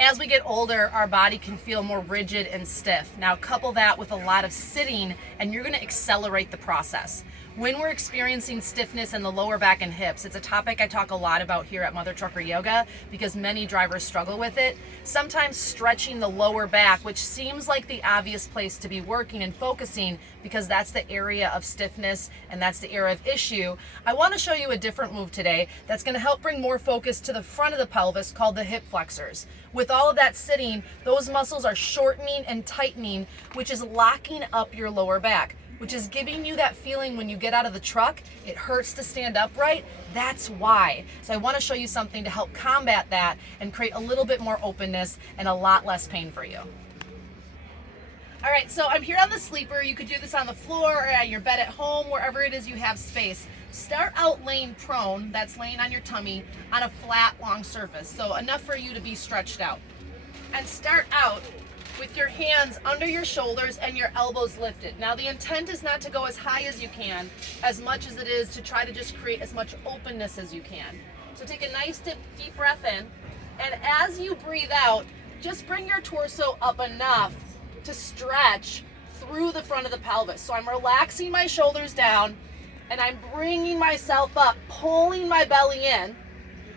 As we get older, our body can feel more rigid and stiff. Now couple that with a lot of sitting and you're gonna accelerate the process. When we're experiencing stiffness in the lower back and hips, it's a topic I talk a lot about here at Mother Trucker Yoga because many drivers struggle with it. Sometimes stretching the lower back, which seems like the obvious place to be working and focusing because that's the area of stiffness and that's the area of issue. I want to show you a different move today that's going to help bring more focus to the front of the pelvis called the hip flexors. With all of that sitting, those muscles are shortening and tightening, which is locking up your lower back, which is giving you that feeling when you get out of the truck, it hurts to stand upright. That's why. So I want to show you something to help combat that and create a little bit more openness and a lot less pain for you. All right, so I'm here on the sleeper. You could do this on the floor or at your bed at home, wherever it is you have space. Start out laying prone, that's laying on your tummy, on a flat, long surface. So enough for you to be stretched out. And start out with your hands under your shoulders and your elbows lifted. Now the intent is not to go as high as you can, as much as it is to try to just create as much openness as you can. So take a nice deep breath in, and as you breathe out, just bring your torso up enough to stretch through the front of the pelvis. So I'm relaxing my shoulders down, and I'm bringing myself up, pulling my belly in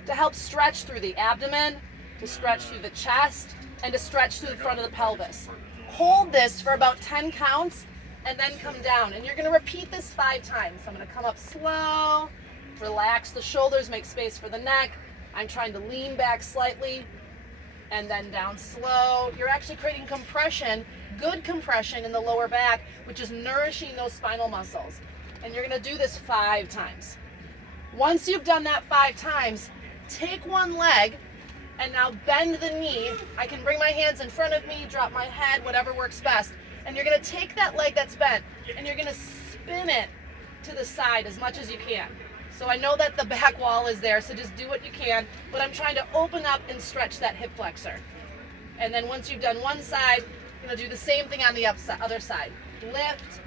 to help stretch through the abdomen, to stretch through the chest, and to stretch through the front of the pelvis. Hold this for about 10 counts and then come down. And you're gonna repeat this 5 times. So I'm gonna come up slow, relax the shoulders, make space for the neck. I'm trying to lean back slightly and then down slow. You're actually creating compression, good compression in the lower back, which is nourishing those spinal muscles. And you're gonna do this 5 times. Once you've done that 5 times, take one leg and now bend the knee. I can bring my hands in front of me, drop my head, whatever works best. And you're gonna take that leg that's bent and you're gonna spin it to the side as much as you can. So I know that the back wall is there, so just do what you can, but I'm trying to open up and stretch that hip flexor. And then once you've done one side, you're gonna do the same thing on the other side. Lift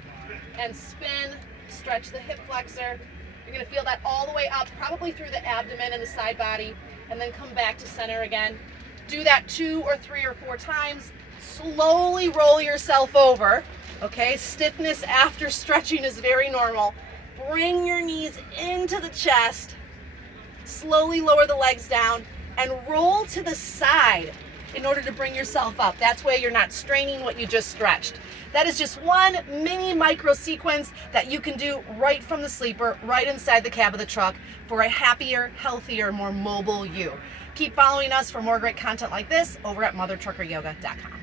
and spin, stretch the hip flexor. You're gonna feel that all the way up, probably through the abdomen and the side body, and then come back to center again. Do that 2 or 3 or 4 times. Slowly roll yourself over, okay? Stiffness after stretching is very normal. Bring your knees into the chest, slowly lower the legs down, and roll to the side in order to bring yourself up. That's way you're not straining what you just stretched. That is just one mini micro sequence that you can do right from the sleeper, right inside the cab of the truck for a happier, healthier, more mobile you. Keep following us for more great content like this over at mothertruckeryoga.com.